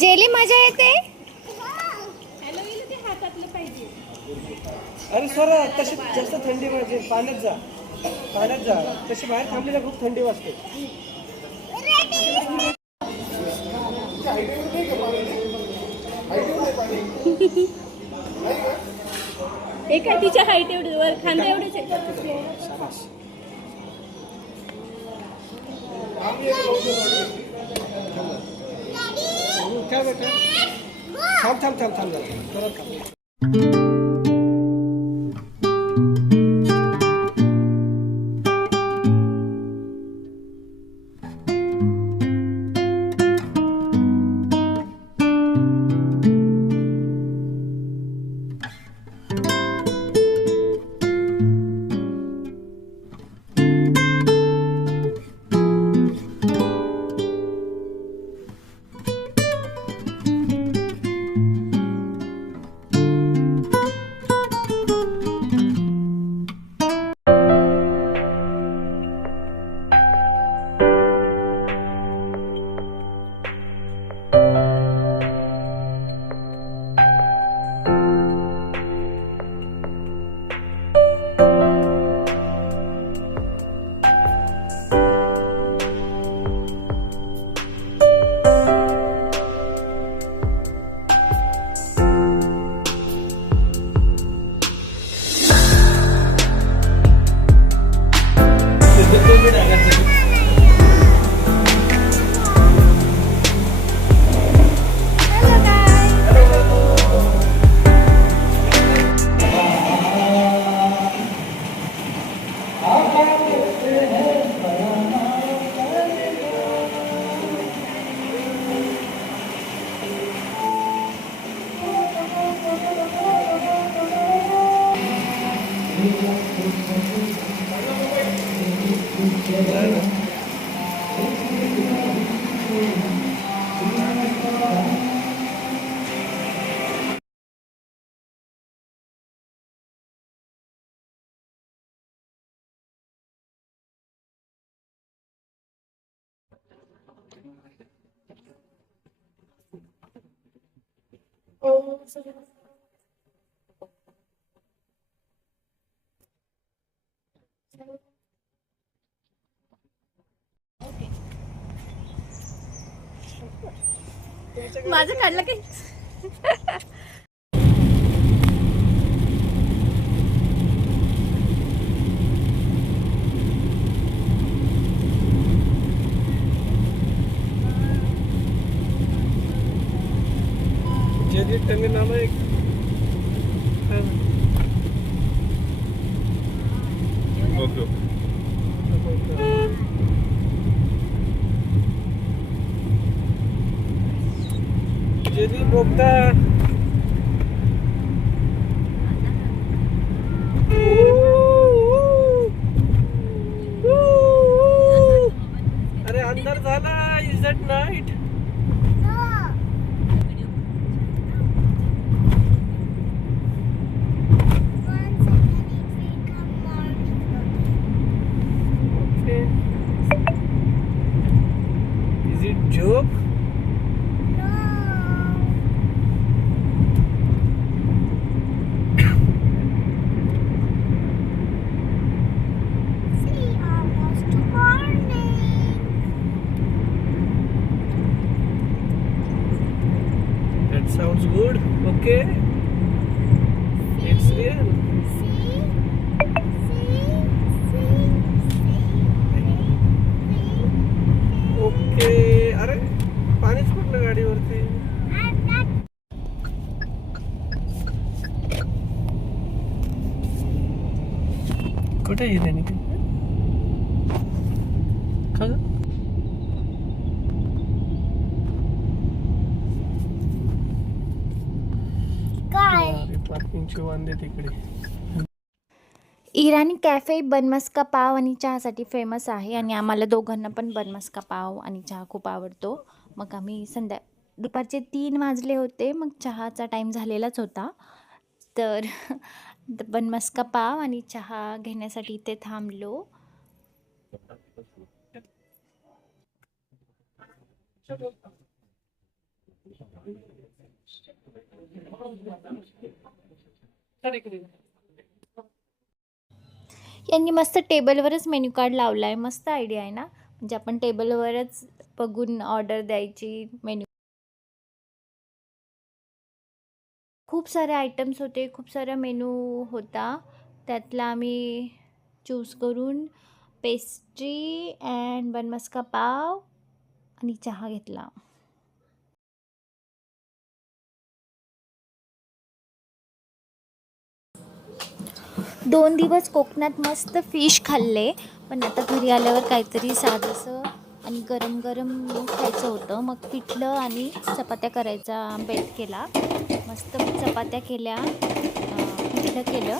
Jelly मजा येते. अरे सर तशी जास्त थंडी वाजते. पाण्यात जा, पाण्यात जा. तशी बाहेर थांबली ना खूप थंडी वाजते. हे काय तिच्या हाईट एवढी वर खांदा एवढेच आहे. काय बेटा थांब थांब थांब थांब जरा परत थांब. माझं काढलं काही. जेली टर्मिनल एक ओके जेली बोगदा. अरे अंधार झाला. Is that night? Is it joke? That sounds good. Okay. It's real. Okay. अरे पाणीच पडलं गाडीवरती. कुठे येते आणि का ग? पार्किंगचे वांदे तिकडे. इराणी कॅफे बनमस्का पाव आणि चहासाठी फेमस आहे आणि आम्हाला दोघांना पण बनमस्का पाव आणि चहा खूप आवडतो. मग आम्ही दुपारचे 3 वाजले होते. मग चहाचा टाईम झालेलाच होता. तर बनमस्का पाव आणि चहा घेण्यासाठी इथे थांबलो. यांनी मस्त टेबलवरच मेन्यू कार्ड लावला आहे. मस्त आयडिया आहे ना, म्हणजे आपण टेबलवरच बघून ऑर्डर द्यायची. मेन्यू खूप सारे आयटम्स होते, खूप सारा मेनू होता. त्यातला आम्ही चूज करून पेस्ट्री अँड बनमस्का पाव आणि चहा घेतला. दोन दिवस कोकणात मस्त फिश खाल्ले, पण आता घरी आल्यावर काहीतरी साधंसं आणि गरम गरम खायचं होतं. मग पिठलं आणि चपात्या करायचा बेत केला. मस्त चपात्या केल्या, पिठलं केलं.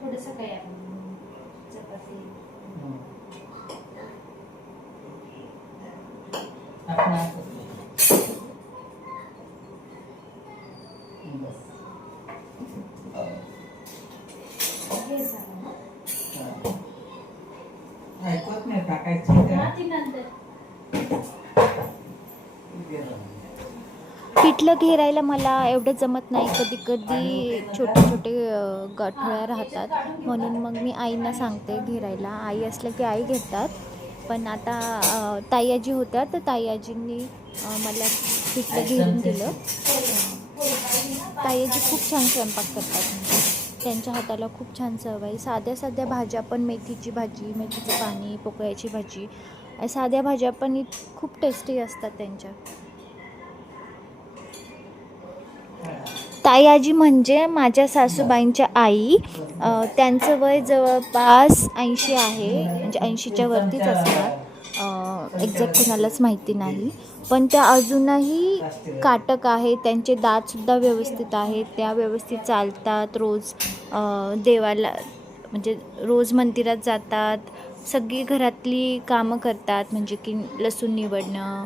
थोडंसं काय चपाती ऐकत नाही टाकायची नंतर पिठलं घेरायला मला एवढं जमत नाही. कधी कधी छोटे छोटे गठळ्या राहतात, म्हणून मग मी आईंना सांगते घेरायला. आई असलं की आई घेतात, पण आता ताई आजी होत्या तर ताई आजींनी मला पिठलं घेरून दिलं. ताई आजी खूप छान स्वयंपाक करतात, म्हणजे त्यांच्या हाताला खूप छान चव आहे. साध्या साध्या भाज्या पण, मेथीची भाजी, मेथीचं पाणी, पोकळ्याची भाजी, साध्या भाज्या पण खूप टेस्टी असतात त्यांच्या. ताई आजी म्हणजे माझ्या सासूबाईंच्या आई. त्यांचं वय जवळपास 80 आहे, म्हणजे 80च्या वरतीच असणार. एक्झॅक्ट कुणालाच माहिती नाही, पण त्या अजूनही काटक आहे. त्यांचे दातसुद्धा व्यवस्थित आहेत, त्या व्यवस्थित चालतात. रोज देवाला म्हणजे रोज मंदिरात जातात. सगळी घरातली कामं करतात, म्हणजे की लसूण निवडणं,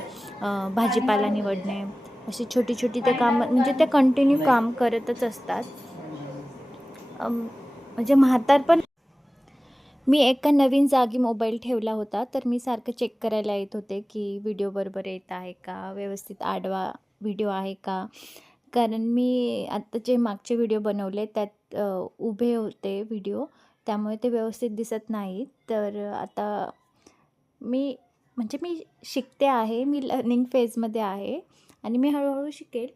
भाजीपाला निवडणे, अशी छोटी छोटी ते कामं, म्हणजे ते कंटिन्यू काम करतच असतात. म्हणजे म्हातारपण. मी एका नवीन जागी मोबाईल ठेवला होता, तर मी सारखं चेक करायला येत होते की व्हिडिओ बरोबर येत आहे का, व्यवस्थित आडवा व्हिडिओ आहे का. कारण मी आत्ता जे मागचे व्हिडिओ बनवले त्यात उभे होते व्हिडिओ, त्यामुळे ते व्यवस्थित दिसत नाहीत. तर आता मी शिकते आहे, मी लर्निंग फेजमध्ये आहे आणि मी हळूहळू शिकेल.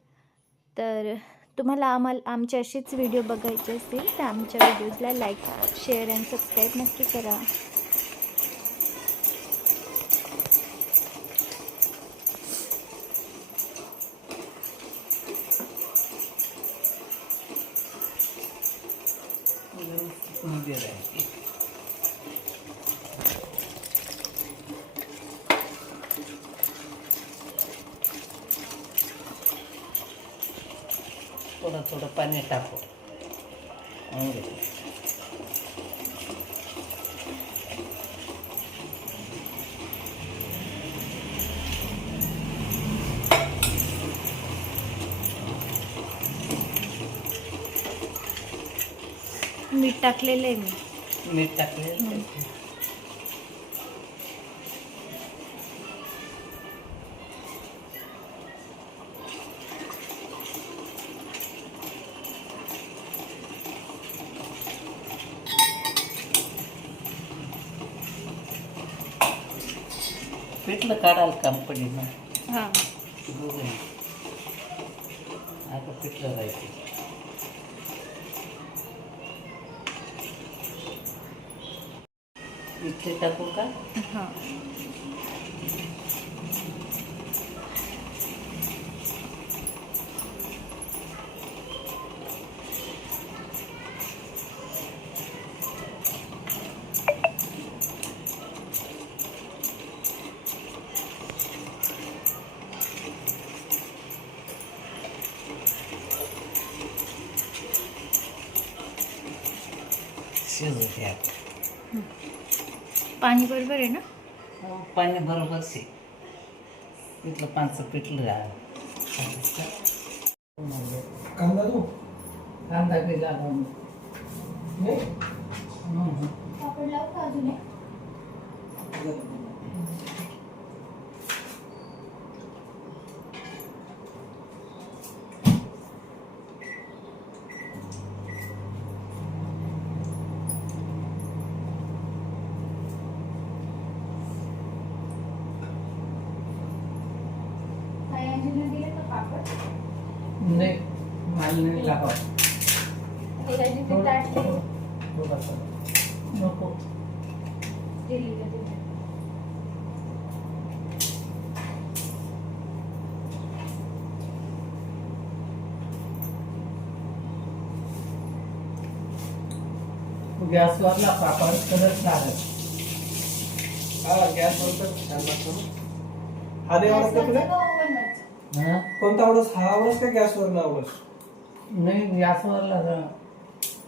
तर तुम्हाला आमचे असेच व्हिडिओ बघायचे असतील तर आमच्या व्हिडिओजला लाईक, शेअर अँड सबस्क्राईब नक्की करा. थोडं थोडं पाणी टाकू. मीठ टाकलेलं आहे मी. मीठ टाकले. पिठलं काढायला काम पडेल ना हां दोघं आता पिठलं जायचं इथे टाकू का हां शिजू द्या पाणी बरोबर आहे ना पाणी बरोबर शे पिठलं पानचं पिठलं कांदा तू कांदा केला नाही पापड लावू का अजून दिले का पापड नाही मला नाही लागत थोडासा नको गॅसवरला पापड कडक लागत हा गॅसवर तर छान लागतो हा नाही आवडत का तुला हा कोणता आवडस हा आवडस का गॅसवर ना आवडस नाही गॅसवरला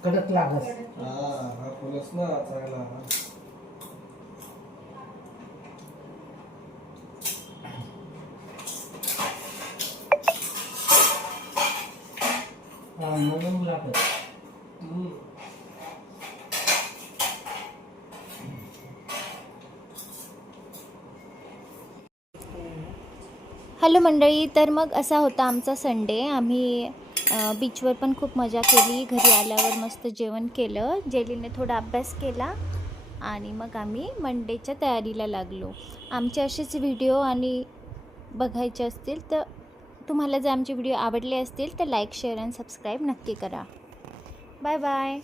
कडक लागत हा फुलच ना चांगला हा म्हणून लागत हॅलो मंडळी, तर मग असा होता आमचा संडे. आम्ही बीचवर पण खूप मजा केली. घरी आल्यावर मस्त जेवण केलं. जेलीने थोडा अभ्यास केला आणि मग आम्ही मंडेच्या तयारीला लागलो. आमचे असेच व्हिडिओ आणि बघायचे असतील तर तुम्हाला जर आमचे व्हिडिओ आवडले असतील तर लाईक शेअर आणि सबस्क्राईब नक्की करा. Bye bye.